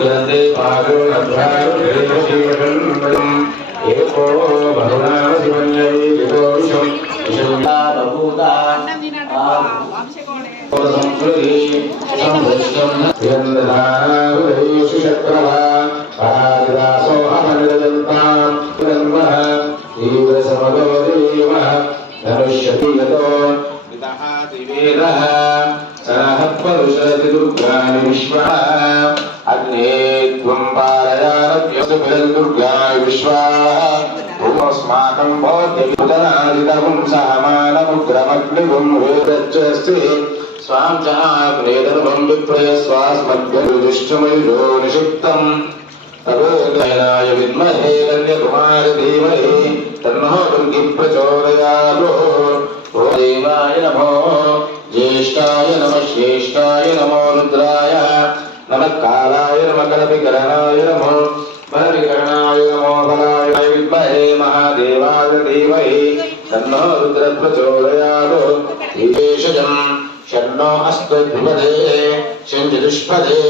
ग्रन्थे पादोनध्यायुर्देवशीवशन्वयम् एको बहुनामधिपन्यवे विदोषम् विशुद्धा बभूता संस्कृति संभृष्टम् भिरन्दधानावदेषु शक्रः पादिदासो अमनिरजन्ताम् ब्रह्मः तीव्रसमदो देवः धनुष्यति यतो पितः दिवेदः सरः परुषति दुर्गाणि विश्वः अग्ने त्वं पारयानव्यसुभिर्दुर्गाणि विश्वाः भूमस्माकं भवद्यवितनादितवं सहमानमुग्रमग्निगुं वेदच्चस्ति स्वां च आग्नेतनुभं विप्रयस्वास्मद्गरुदिष्टमयुजो निषिक्तम् तवेनाय विद्महे कन्याकुमारी धीमहि तन्नो दुर्गी प्रचोदयात् ॐ देवाय नमो ज्येष्ठाय नमः श्रेष्ठाय नमो रुद्राय नमः कालाय नमः कलविकरणाय नमो बलविकरणाय नमो बलाय विद्महे महादेवाय धीमहि तन्नो रुद्रः प्रचोदयात् विशेषजं शन्नो अस्तु द्विपदे शञ्चतुष्पदे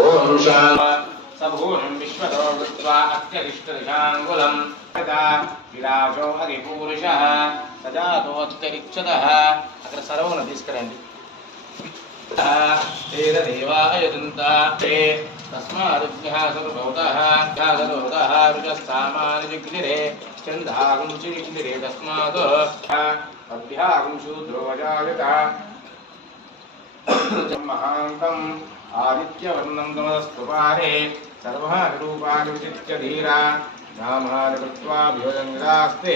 ॐ शान्ति सबूर्णं विश्वतो कृत्वा अत्यरिष्टदिशाङ्गुलं तदा विराजो हरिपूरुषः सजातोऽत्यरिक्षतः अत्र सर्वं తీసుకురండి तस्माद्भ्यः सर्वभूतः रुजस्सामानि जिग्निरे छन्दागुंसि जिग्निरे तस्मात् अभ्यागुंशूद्रो जायत महान्तम् आदित्यवर्णं तमस्तुपारे सर्वाणि रूपाणि विचित्य धीरा नामानि कृत्वा भोजनदास्ते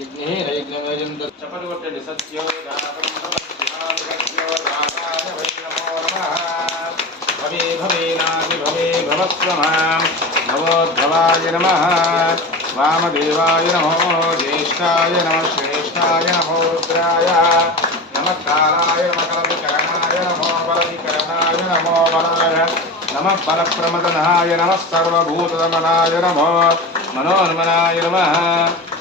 यज्ञेन यज्ञमयं तच्चपरिवर्तति सत्यो दातं सत्यो दाताय वै नमो नमः भवे भवेनादि भवे भवत्वमां नवोद्भवाय नमः वामदेवाय नमो ज्येष्ठाय नमः श्रेष्ठाय नमो रुद्राय नमः कालाय नमः कलविकरणाय नमो बलविकरणाय नमो बलाय नमः बलप्रमदनाय नमः सर्वभूतदमनाय नमो मनोन्मनाय नमः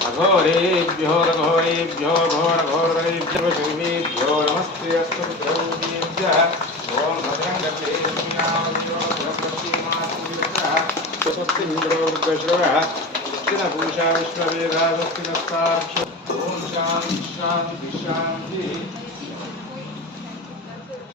अघोरेभ्यो रघोरेभ्यो घोरघोरेभ्यो शिवेभ्यो नमस्ते अस्तु द्रौपदीभ्यः ॐ भद्रं गच्छे स्वस्ति इन्द्रो वृद्धश्रवः दक्षिणपूषा विश्ववेदा स्वस्ति नस्तार्क्ष्यो ॐ शान्ति शान्ति शान्तिः